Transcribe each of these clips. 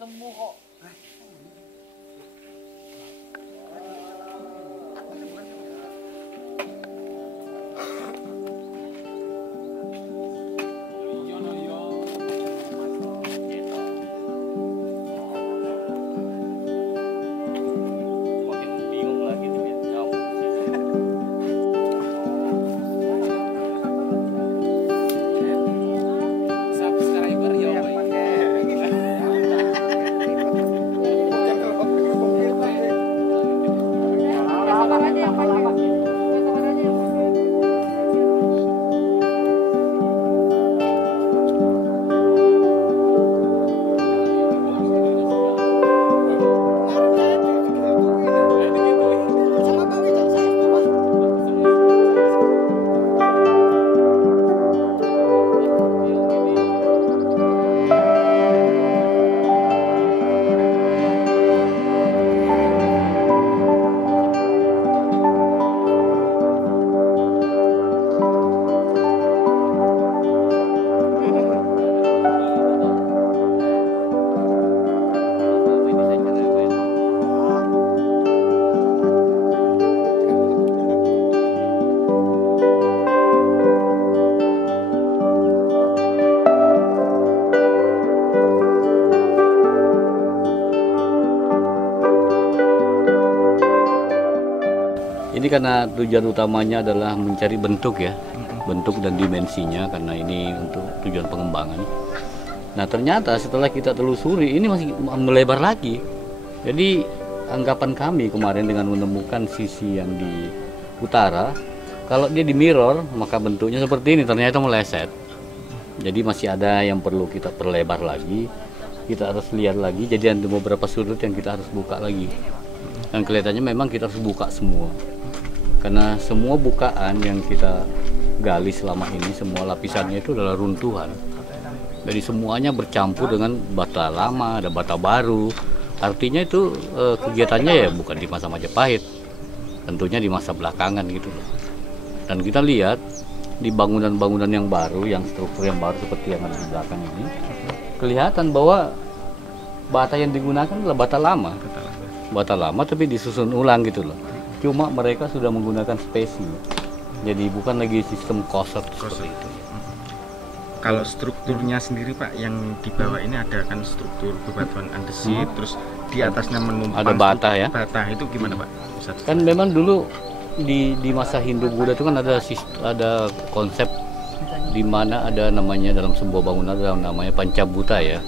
ketemu kok. Ini karena tujuan utamanya adalah mencari bentuk ya, bentuk dan dimensinya, karena ini untuk tujuan pengembangan. Nah ternyata setelah kita telusuri ini masih melebar lagi. Jadi anggapan kami kemarin dengan menemukan sisi yang di utara, kalau dia di mirror maka bentuknya seperti ini, ternyata meleset. Jadi masih ada yang perlu kita perlebar lagi, kita harus lihat lagi. Jadi ada beberapa sudut yang kita harus buka lagi. Dan kelihatannya memang kita harus buka semua. Karena semua bukaan yang kita gali selama ini, semua lapisannya itu adalah runtuhan. Jadi semuanya bercampur dengan bata lama, ada bata baru. Artinya itu kegiatannya ya bukan di masa Majapahit, tentunya di masa belakangan gitu loh. Dan kita lihat di bangunan-bangunan yang baru, yang struktur yang baru seperti yang ada di belakang ini, kelihatan bahwa bata yang digunakan adalah bata lama. Bata lama tapi disusun ulang gitu loh. Cuma mereka sudah menggunakan spesi, jadi bukan lagi sistem kosot seperti itu. Kalau strukturnya sendiri Pak, yang di bawah ini ada kan struktur bebatuan andesit, terus di atasnya menumpang ada bata ya. Bata itu gimana Pak? Kan memang dulu di masa Hindu Buddha itu kan ada konsep di mana ada namanya dalam sebuah bangunan ada namanya Pancabuta ya.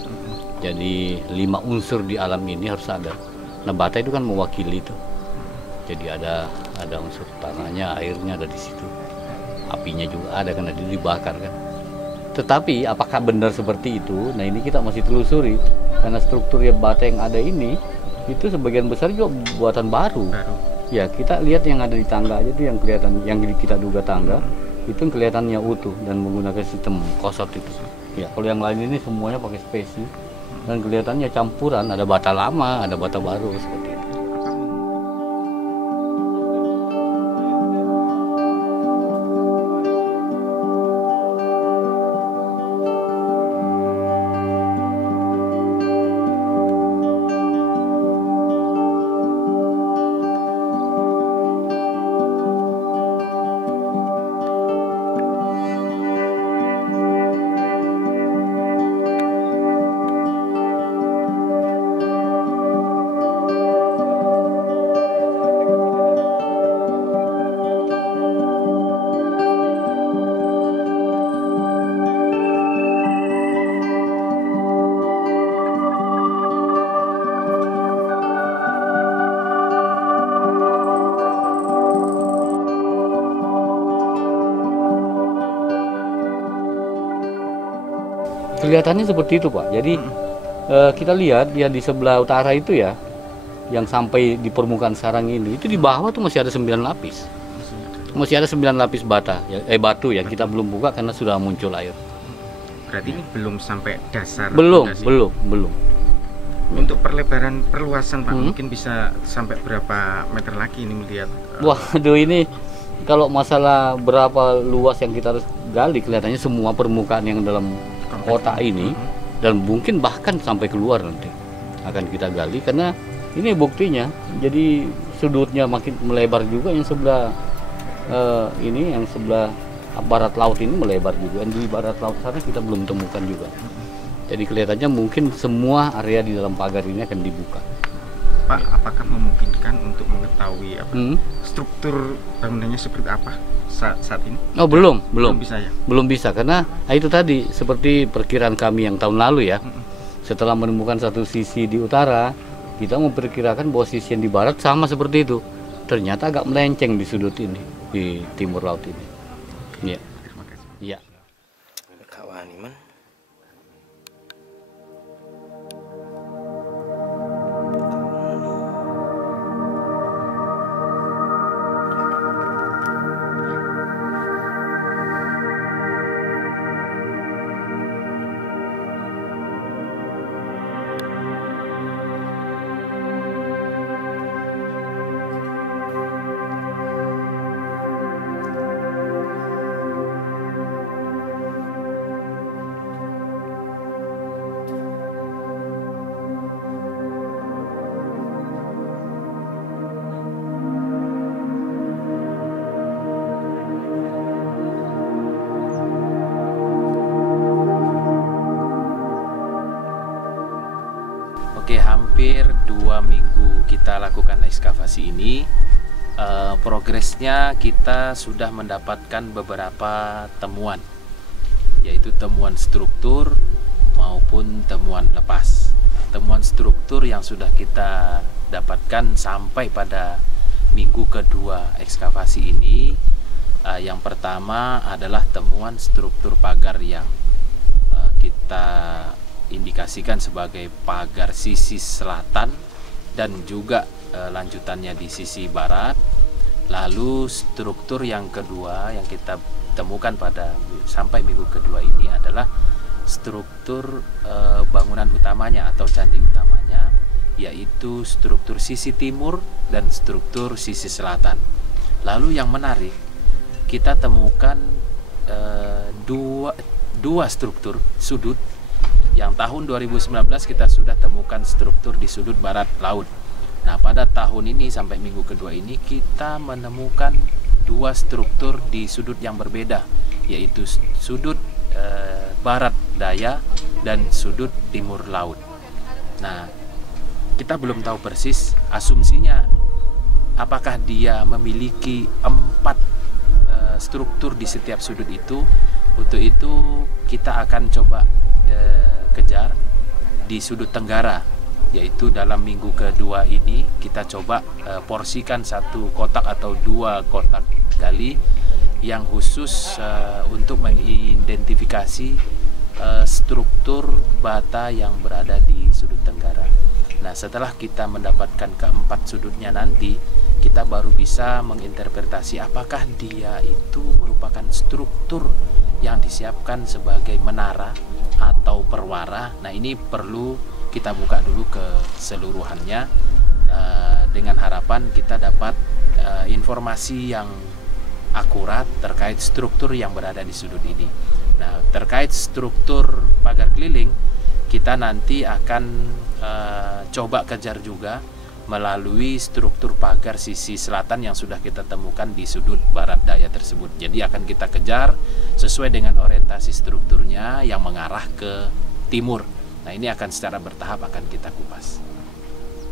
Jadi 5 unsur di alam ini harus ada. Nah bata itu kan mewakili itu. Jadi ada unsur tanahnya, airnya ada di situ, apinya juga ada kan, ada dibakar kan. Tetapi apakah benar seperti itu? Nah ini kita masih telusuri, karena struktur bata yang ada ini itu sebagian besar juga buatan baru. Ya kita lihat yang ada di tangga aja itu yang kelihatan, yang kita duga tangga itu kelihatannya utuh dan menggunakan sistem kosot itu. Ya kalau yang lain ini semuanya pakai spesi dan kelihatannya campuran, ada bata lama, ada bata baru seperti itu. Kelihatannya seperti itu Pak. Jadi kita lihat ya di sebelah utara itu ya, yang sampai di permukaan sarang ini, itu di bawah tuh masih ada 9 lapis. Masih ada 9 lapis bata, batu yang kita belum buka karena sudah muncul air. Berarti ini belum sampai dasar. Belum. Untuk perluasan Pak, mungkin bisa sampai berapa meter lagi ini melihat? Waduh ini kalau masalah berapa luas yang kita harus gali, kelihatannya semua permukaan yang dalam kota ini dan mungkin bahkan sampai keluar nanti. akan kita gali karena ini buktinya. Jadi sudutnya makin melebar juga, yang sebelah ini, yang sebelah barat laut ini melebar juga. Di barat laut sana kita belum temukan juga. Jadi kelihatannya mungkin semua area di dalam pagar ini akan dibuka. Pak, apakah memungkinkan untuk mengetahui struktur bangunannya seperti apa saat ini? Oh, belum bisa ya? Belum bisa karena itu tadi seperti perkiraan kami yang tahun lalu ya. Setelah menemukan satu sisi di utara, kita memperkirakan bahwa sisi yang di barat sama seperti itu. Ternyata agak melenceng di sudut ini, di timur laut ini. Iya. Terima kasih. Iya. Kawan Iman. Oke, hampir 2 minggu kita lakukan ekskavasi ini. Progresnya kita sudah mendapatkan beberapa temuan, yaitu temuan struktur maupun temuan lepas. Temuan struktur yang sudah kita dapatkan sampai pada minggu kedua ekskavasi ini, yang pertama adalah temuan struktur pagar yang kita indikasikan sebagai pagar sisi selatan dan juga lanjutannya di sisi barat. Lalu struktur yang kedua yang kita temukan pada sampai minggu kedua ini adalah struktur bangunan utamanya atau candi utamanya, yaitu struktur sisi timur dan struktur sisi selatan. Lalu yang menarik, kita temukan dua struktur sudut. Yang tahun 2019 kita sudah temukan struktur di sudut barat laut. Nah, pada tahun ini sampai minggu kedua ini kita menemukan dua struktur di sudut yang berbeda, yaitu sudut barat daya dan sudut timur laut. Nah, kita belum tahu persis asumsinya apakah dia memiliki 4 struktur di setiap sudut itu. Untuk itu kita akan coba kejar di sudut tenggara, yaitu dalam minggu kedua ini kita coba porsikan 1 kotak atau 2 kotak gali yang khusus untuk mengidentifikasi struktur bata yang berada di sudut tenggara. Nah, setelah kita mendapatkan ke-4 sudutnya nanti, kita baru bisa menginterpretasi apakah dia itu merupakan struktur yang disiapkan sebagai menara atau perwara. Nah, ini perlu kita buka dulu keseluruhannya dengan harapan kita dapat informasi yang akurat terkait struktur yang berada di sudut ini. Nah, terkait struktur pagar keliling, kita nanti akan coba kejar juga melalui struktur pagar sisi selatan yang sudah kita temukan di sudut barat daya tersebut. Jadi akan kita kejar sesuai dengan orientasi strukturnya yang mengarah ke timur. Nah, ini akan secara bertahap akan kita kupas.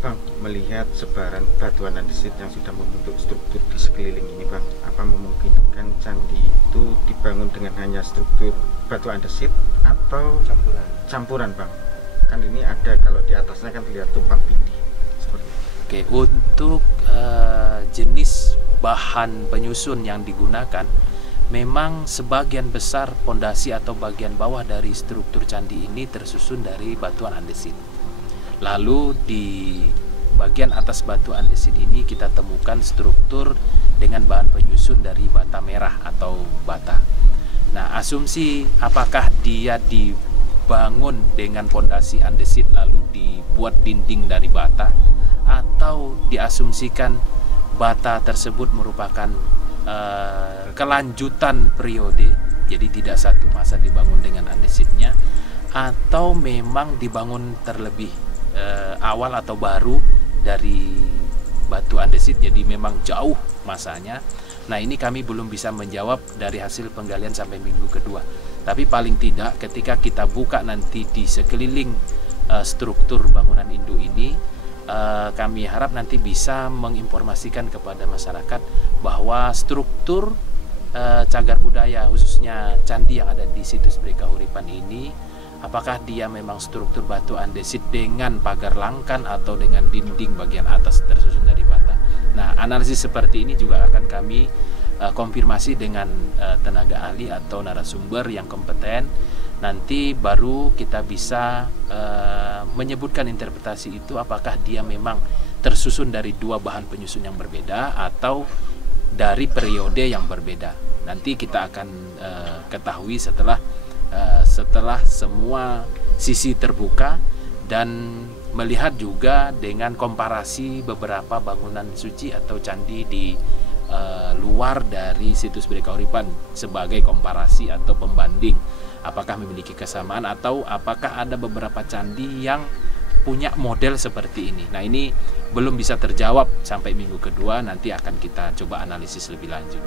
Bang, melihat sebaran batuan andesit yang sudah membentuk struktur di sekeliling ini, Bang, apa memungkinkan candi itu dibangun dengan hanya struktur batu andesit atau campuran, Bang? Kan ini ada, kalau di atasnya kan terlihat tumpang tindih seperti itu. Oke, untuk jenis bahan penyusun yang digunakan, memang sebagian besar pondasi atau bagian bawah dari struktur candi ini tersusun dari batuan andesit. Lalu di bagian atas batu andesit ini kita temukan struktur dengan bahan penyusun dari bata merah atau bata. Nah, asumsi apakah dia dibangun dengan pondasi andesit lalu dibuat dinding dari bata, atau diasumsikan bata tersebut merupakan kelanjutan periode, jadi tidak satu masa dibangun dengan andesitnya, atau memang dibangun terlebih awal atau baru dari batu andesit, jadi memang jauh masanya. Nah, ini kami belum bisa menjawab dari hasil penggalian sampai minggu kedua. Tapi paling tidak ketika kita buka nanti di sekeliling struktur bangunan induk ini, kami harap nanti bisa menginformasikan kepada masyarakat bahwa struktur cagar budaya khususnya candi yang ada di situs Brekahuripan ini, apakah dia memang struktur batu andesit dengan pagar langkan atau dengan dinding bagian atas tersusun dari bata. Nah, analisis seperti ini juga akan kami konfirmasi dengan tenaga ahli atau narasumber yang kompeten. Nanti baru kita bisa menyebutkan interpretasi itu, apakah dia memang tersusun dari dua bahan penyusun yang berbeda atau dari periode yang berbeda. Nanti kita akan ketahui setelah semua sisi terbuka dan melihat juga dengan komparasi beberapa bangunan suci atau candi di luar dari situs Brekahuripan sebagai komparasi atau pembanding, apakah memiliki kesamaan atau apakah ada beberapa candi yang punya model seperti ini. Nah, ini belum bisa terjawab sampai minggu kedua, nanti akan kita coba analisis lebih lanjut.